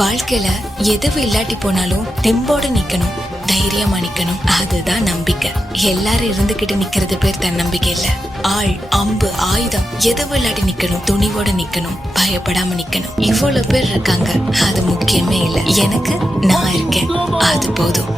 வாழ்க்கையில எதுவும் இல்லாட்டி போனாலும் தெம்போட நிக்கணும், தைரியமா நிக்கணும். அதுதான் நம்பிக்கை. எல்லாரும் இருந்துகிட்டு நிக்கிறது பேர் தன்னம்பிக்கை இல்ல. ஆள், அம்பு, ஆயுதம் எதுவும் இல்லாட்டி நிக்கணும், துணிவோட நிக்கணும், பயப்படாம நிக்கணும். இவ்வளவு பேர் இருக்காங்க, அது முக்கியமே இல்ல. எனக்கு நான் இருக்கேன், அது போதும்.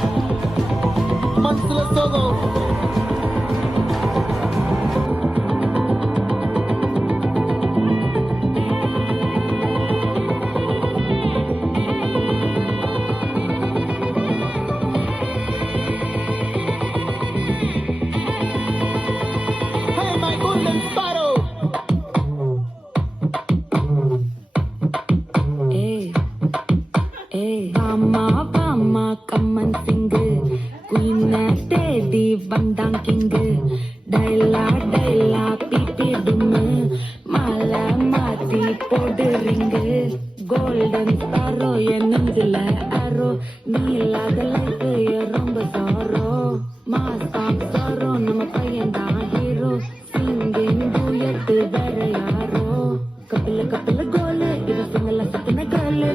கோல்டன் ஸ்டாரோ என்னதுல அரோ நீ இல்லாத லைஃப் ரொம்ப சாரோ மாசாம் சாரோ நம்ம பையன் தான் ஹீரோ சிங்கிங் டூயட் வேற யாரோ கப்பல கோலு இவ சிங்கல சத்தின கேளு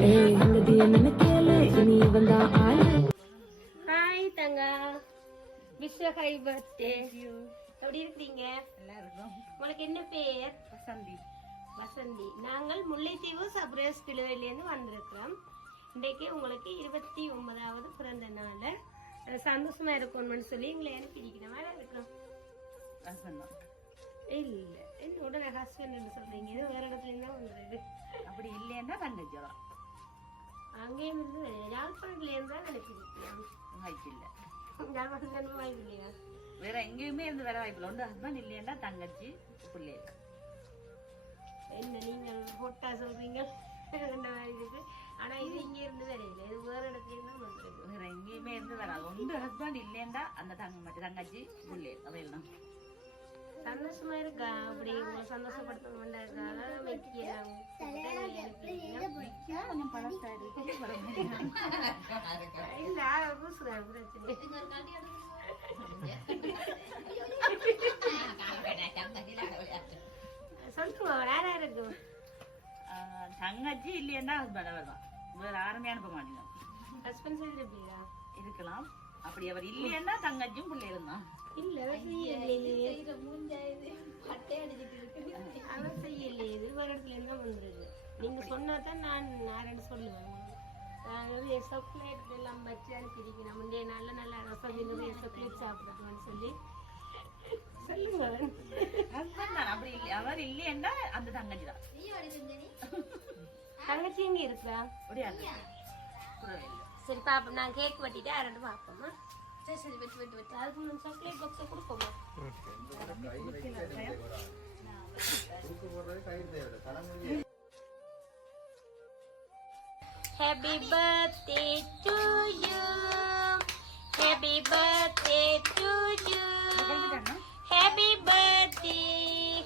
அங்கதி என்ன கேளு இனி வந்தா ஆளு. ஹாய் தங்கா, விஷ் ஹை பர்த்டே. எப்படி இருக்கீங்க? நல்லா இருக்கும். உங்களுக்கு என்ன பேர்? வசந்தி. வசந்தி. நாங்கள் முல்லைத்தீவு சப்ரேஸ் பிலுவையிலேருந்து வந்திருக்கிறோம். இன்றைக்கு உங்களுக்கு 29வது பிறந்த நாள். சந்தோஷமா இருக்கணும்னு சொல்லி எங்களை அனுப்பியிருக்கிற மாதிரி இருக்கிறோம். இல்ல என்னோட ஹஸ்பண்ட் சொல்றீங்க, இது வேற இடத்துல இருந்தா வந்துருக்கு. அப்படி இல்லைன்னா தங்கச்சோரா அங்கேயும் இருந்து யாழ்ப்பாணத்துல இருந்தா அனுப்பியிருக்கிறோம். வாய்ப்பு இல்லை. யாழ்ப்பாணத்துல வாய்ப்பு இல்லையா? வேற எங்கேயுமே இருந்து வேற வாய்ப்பு இல்லை. ஒன்று ஹஸ்பண்ட் இல்லைன்னா தங்கச்சி பிள்ளைகள். என்ன நீங்கள் ஹொட்டா சொல்றீங்க இருக்கு. ஆனா இது இங்க இருந்து வேற இல்லை, இது வேற இடத்துல இருந்தா வந்துருக்கு. வேற எங்கேயுமே இருந்து வராது. ஒன்று ஹஸ்பண்ட் இல்லைன்னா அந்த தங்கச்சி பிள்ளைகள் அவையெல்லாம் சந்தோஷமா இருக்கா? அப்படி உங்களை சந்தோஷப்படுத்தணும்ன்றதுக்காக வைக்கலாம். கொஞ்சம் பழசாடி இல்ல பூசுதான் பிரச்சனை. சொல்லுங்க வேற இருக்கு. தங்கச்சி இல்லையா ஹஸ்பண்ட் அவர் தான். வேற யாருமே அனுப்ப மாட்டீங்க. ஹஸ்பண்ட் சைடுல எப்படியா இருக்கலாம். அப்படி அவர் இல்லையா தங்கச்சியும் பிள்ளைகளும் தான். இல்ல செய்யலையே, அவன் செய்யலையே. இது வேற இடத்துல என்ன வந்துருக்கு. நீங்க சொன்னாதான் நான் யாருன்னு சொல்லுவேன். நாங்கள் சாக்லேட் எல்லாம் வச்சு அனுப்பியிருக்கேன். முந்தைய நல்ல நல்ல ரசம் சாக்லேட் சாப்பிடணும்னு சொல்லி சொல்லுங்க. அப்படி இல்லை, அவர் இல்லையா அந்த தங்கச்சி தான். தங்கச்சி எங்க இருக்கா? சரி பாப்போம். நான் கேக் வெட்டிட்டு யாரும் பாப்போமா? சரி வெட்டு வெட்டு வெட்டு. அதுக்கு சாக்லேட் பாக்ஸை கொடுப்போமா? Happy birthday to you. Happy birthday to you. Happy birthday.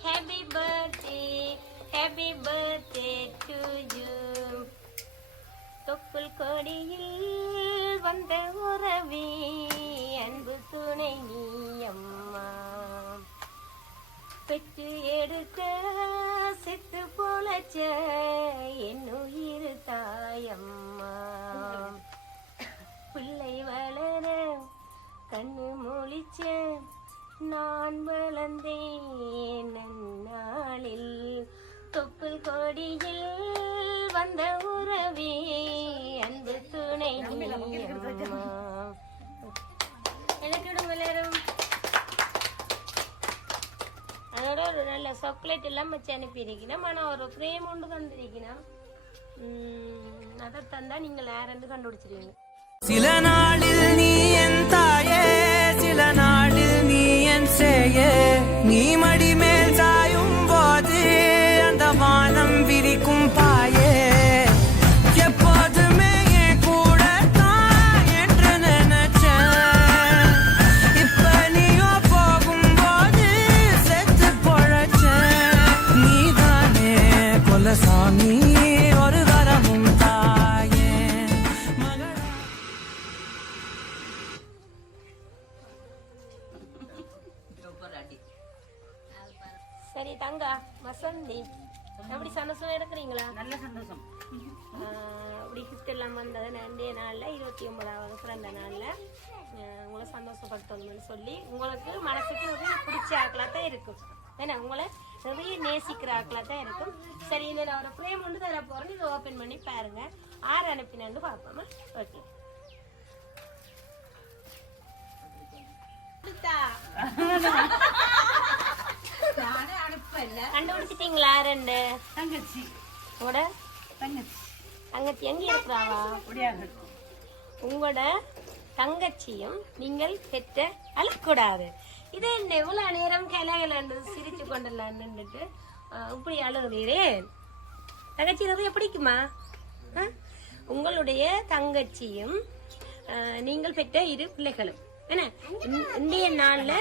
Happy birthday. Happy birthday to you. தொப்புள் கொடியில் வந்த உறவே அன்பு துணை நீ அம்மா. பெற்று எடுத்த செத்து போலச்ச என்னுயிர் தாயம்மா. பிள்ளை வளர கண்ணு மொழிச்ச நான் வளர்ந்தேன் நன்னாளில். தொப்புள் கொடியில் வந்த உறவே அன்பு துணை நீ அம்மா. எனக்கு எல்லாரும் அதோட ஒரு நல்ல சாக்லேட் எல்லாம் வச்சு அனுப்பியிருக்கணும். ஆனால் ஒரு ஃப்ரேம் ஒன்று தந்திருக்கணும். அதை தந்தா நீங்கள் யாரென்று கண்டுபிடிச்சிருவீங்க. சில நாளில் நீ என் தாயே, சில நாளில் நீ என் சேயே. நீ மடி மேல் சாயும் போது அந்த வானம் விரிக்கும் பாயே. எப்போதுமே என் கூட தான் என்று நினைச்சேன். இப்ப நீயோ போகும்போது செத்து பொழைச்சேன். நீதானே கொலசாமி, ஒரு வரமும் தாயே மகளா. வந்தது நன்றே நாளில் 29வது பிறந்த நாளில் உங்களை சந்தோஷப்படுத்தணும்னு சொல்லி உங்களுக்கு மனசுக்கு நிறைய பிடிச்ச ஆக்களாக தான் இருக்கும். ஏன்னா உங்களை நிறைய நேசிக்கிற ஆக்களாக தான் இருக்கும். சரி, இதை நான் ஒரு ஃப்ரேம் ஒன்று தர போகிறேன். இதை ஓப்பன் பண்ணி பாருங்க. 6 அனுப்பினு பார்ப்போமா? ஓகே. கண்டுபிடிச்சிட்டீங்களா? 2 தங்கச்சி உங்களோட தங்கச்சி எங்க இருக்கிறாவா? உங்களோட தங்கச்சியும் நீங்கள் பெற்ற அழக்கூடாது. இது என்ன இவ்வளவு நேரம் கிளைகள் சிரிச்சு கொண்டலான்னுட்டு இப்படி அழுகிறீரே? தங்கச்சி நிறைய பிடிக்குமா? உங்களுடைய தங்கச்சியும் நீங்கள் பெற்ற 2 பிள்ளைகளும் என்ன இந்திய நாள்ல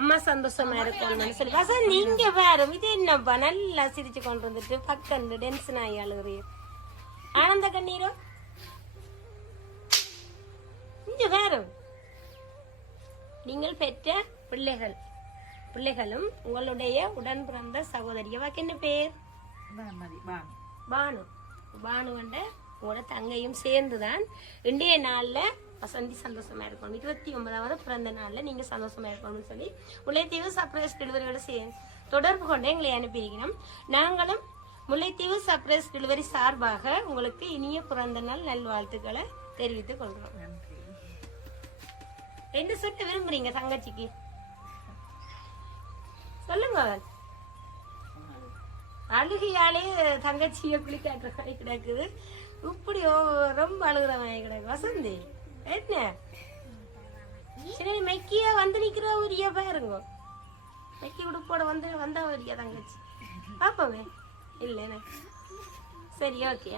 அம்மா சந்தோஷமா இருக்கணும்னு சொல்லி வசந்த் நீங்க வேறும் இது என்னப்பா நல்லா சிரிச்சு கொண்டு வந்துட்டு பக்கண்டு டென்ஷன் ஆகி அழுகிறீர். ஆனந்த கண்ணீரோ இங்க வேறும் நீங்கள் பெற்ற பிள்ளைகளும் உங்களுடைய உடன் பிறந்த சகோதரி வாக்கு என்ன பேர்? பானு. பானுவண்ட உங்களோட தங்கையும் சேர்ந்துதான் இன்றைய நாள்ல வசந்தி சந்தோஷமா இருக்கணும். 29வது பிறந்த நாள்ல நீங்க சந்தோஷமா இருக்கணும்னு சொல்லி முல்லைத்தீவு சர்ப்ரைஸ் டெலிவரியோட தொடர்பு கொண்டு எங்களை அனுப்பியிருக்கணும். நாங்களும் முல்லைத்தீவு சர்ப்ரைஸ் டெலிவரி சார்பாக உங்களுக்கு இனிய பிறந்த நாள் நல்வாழ்த்துக்களை தெரிவித்துக் கொள்கிறோம். என்ன சொல்ல விரும்புறீங்க தங்கச்சிக்கு? சொல்லுங்க. அழுகையாலே தங்கச்சிய குளிக்காட்டுற மாதிரி கிடக்குது. இப்படி ரொம்ப அழுகிற மாதிரி கிடக்கு. வசந்தி என்ன சரி மெக்கியா வந்து நிக்கிற உரிய பாருங்க. மெக்கி உடுப்போட வந்தா உரிய தங்கச்சி பாப்பவே இல்லைன்னு. சரி ஓகே.